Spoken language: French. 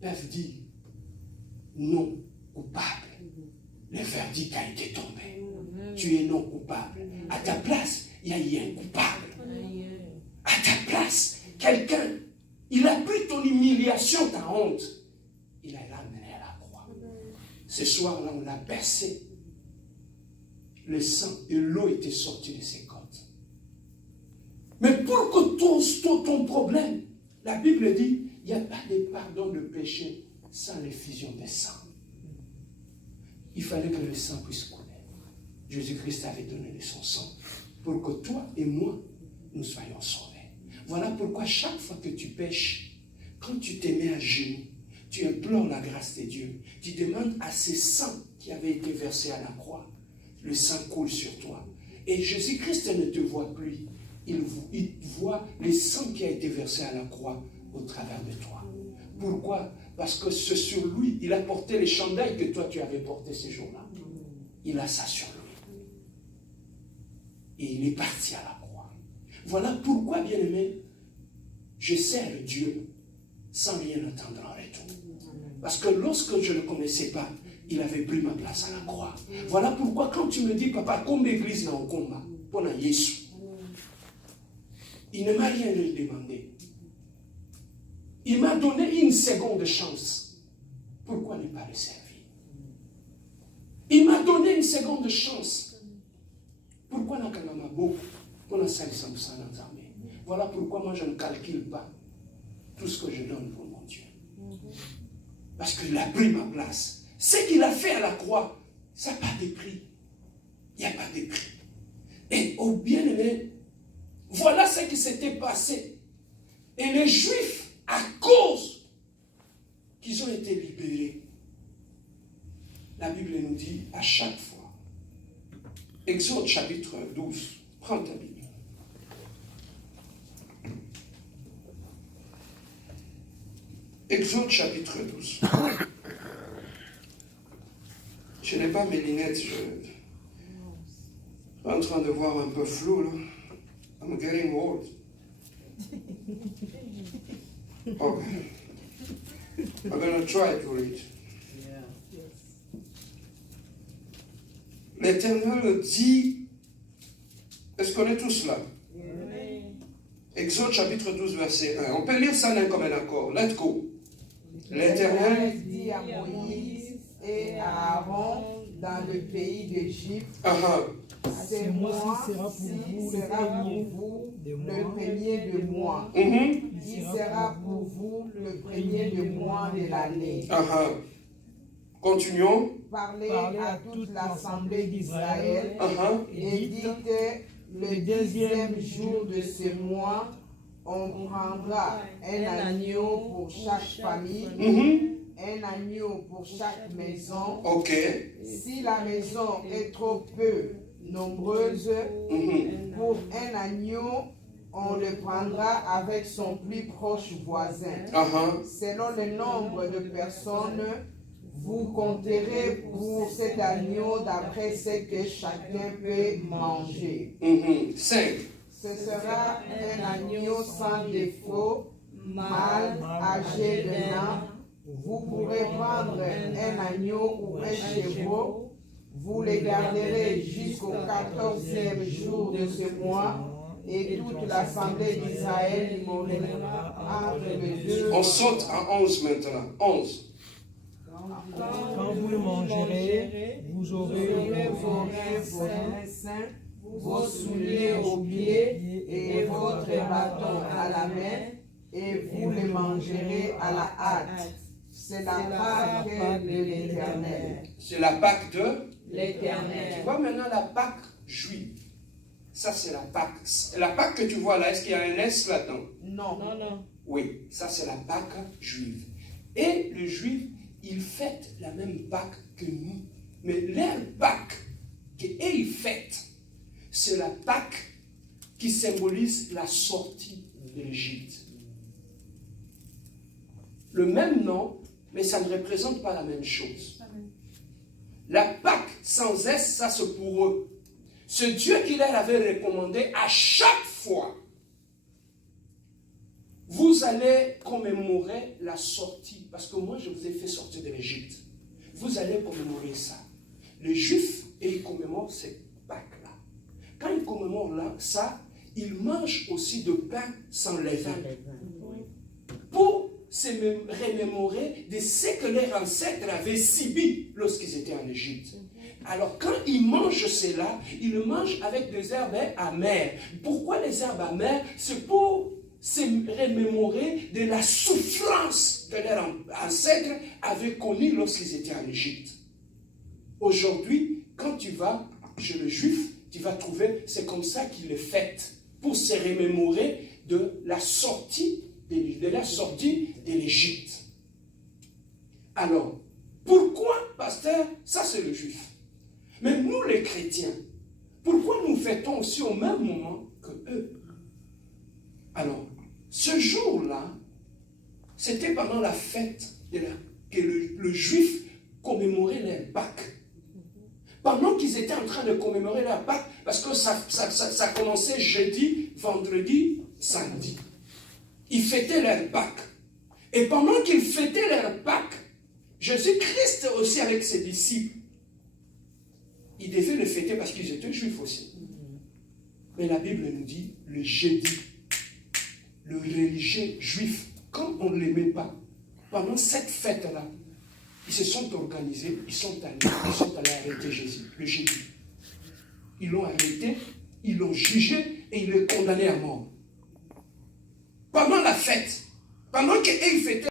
peuvent dire non coupable. Le verdict a été tombé. Tu es non coupable. À ta place, il y a eu un coupable. À ta place, quelqu'un, il a pris ton humiliation, ta honte. Il a l'amené à la croix. Ce soir-là, on l'a bercé. Le sang et l'eau étaient sortis de ses côtes. Mais pour que ton problème, la Bible dit, il n'y a pas de pardon de péché sans l'effusion de sang. Il fallait que le sang puisse couler. Jésus-Christ avait donné de son sang pour que toi et moi, nous soyons sauvés. Voilà pourquoi chaque fois que tu pêches, quand tu te mets à genoux, tu implores la grâce de Dieu, tu demandes à ce sang qui avait été versé à la croix, le sang coule sur toi. Et Jésus-Christ ne te voit plus. Il voit le sang qui a été versé à la croix au travers de toi. Pourquoi? Parce que c'est sur lui, il a porté les chandails que toi tu avais porté ces jours-là. Il a ça sur lui. Et il est parti à la croix. Voilà pourquoi, bien-aimé, je sers Dieu sans rien attendre en retour. Parce que lorsque je ne le connaissais pas, il avait pris ma place à la croix. Voilà pourquoi quand tu me dis, papa, comme l'église n'a au combat, pour Jésus, il ne m'a rien demandé. Il m'a donné une seconde chance. Pourquoi ne pas le servir? Il m'a donné une seconde chance. Pourquoi n'a pas beaucoup? Voilà pourquoi moi je ne calcule pas tout ce que je donne pour mon Dieu. Parce qu'il a pris ma place. Ce qu'il a fait à la croix, ça n'a pas de prix. Il n'y a pas de prix. Et au bien-aimé, voilà ce qui s'était passé. Et les Juifs, à cause qu'ils ont été libérés, la Bible nous dit à chaque fois, Exode chapitre 12, prends ta Bible. Exode chapitre 12. Je n'ai pas mes lunettes, je suis en train de voir un peu flou là. I'm getting old. Okay. I'm going to try to read. L'Éternel dit, est-ce qu'on est tous là? Exode chapitre 12, verset 1. On peut lire ça comme un accord. Let's go. L'Éternel dit à Moïse et à Aaron dans le pays d'Égypte, c'est moi qui sera pour vous le premier de mois. Il sera pour vous le premier de mois de l'année. Continuons. Parlez à toute l'assemblée d'Israël et dites, le deuxième jour de ce mois, on prendra un agneau pour chaque famille, un agneau pour chaque maison. Si la maison est trop peu nombreuse, pour un agneau, on le prendra avec son plus proche voisin. Selon le nombre de personnes, vous compterez pour cet agneau d'après ce que chacun peut manger. 5. Ce sera un agneau sans défaut, mâle, âgé d'un an. Vous pourrez prendre un agneau ou un chevreau. Vous les garderez jusqu'au 14e jour de ce mois. Et toute l'assemblée d'Israël mourra entre les deux. On saute à 11 maintenant. 11. Quand vous le mangerez, vous aurez vos reins saints, vos souliers aux pieds et votre bâton à la main, et vous les mangerez à la hâte. C'est la Pâque de l'Éternel. C'est la Pâque de l'Éternel. Tu vois maintenant la Pâque juive. Ça c'est la Pâque. La Pâque que tu vois là, est-ce qu'il y a un S là-dedans? Non. Oui, ça c'est la Pâque juive. Et le juif, ils fêtent la même Pâque que nous. Mais leur Pâque qu'eux ils fêtent, c'est la Pâque qui symbolise la sortie d'Égypte. Le même nom, mais ça ne représente pas la même chose. La Pâque sans S, ça c'est pour eux. Ce Dieu qui leur avait recommandé à chaque fois vous allez commémorer la sortie, parce que moi je vous ai fait sortir de l'Égypte. Vous allez commémorer ça. Les Juifs, et ils commémorent ces Pâques-là. Quand ils commémorent là, ça, ils mangent aussi de pain sans levain. Pour se remémorer de ce que leurs ancêtres avaient subi lorsqu'ils étaient en Égypte. Alors quand ils mangent cela, ils le mangent avec des herbes amères. Pourquoi les herbes amères? C'est pour se remémorer de la souffrance que leurs ancêtres avaient connue lorsqu'ils étaient en Égypte. Aujourd'hui, quand tu vas chez le juif, tu vas trouver, c'est comme ça qu'ils le fêtent, pour se remémorer de la sortie de l'Égypte. Alors, pourquoi, pasteur, ça c'est le juif. Mais nous les chrétiens, pourquoi nous fêtons aussi au même moment que eux? Alors, ce jour-là, c'était pendant la fête que le juif commémorait les Pâques. Pendant qu'ils étaient en train de commémorer leur Pâques, parce que ça commençait jeudi, vendredi, samedi. Ils fêtaient leur Pâques. Et pendant qu'ils fêtaient leur Pâques, Jésus-Christ aussi avec ses disciples, ils devaient le fêter parce qu'ils étaient juifs aussi. Mais la Bible nous dit, le jeudi, le religieux juif, quand on ne l'aimait pas, pendant cette fête-là, ils se sont organisés, ils sont allés arrêter Jésus, le jeudi. Ils l'ont arrêté, ils l'ont jugé et ils l'ont condamné à mort. Pendant la fête, pendant qu'ils fêtaient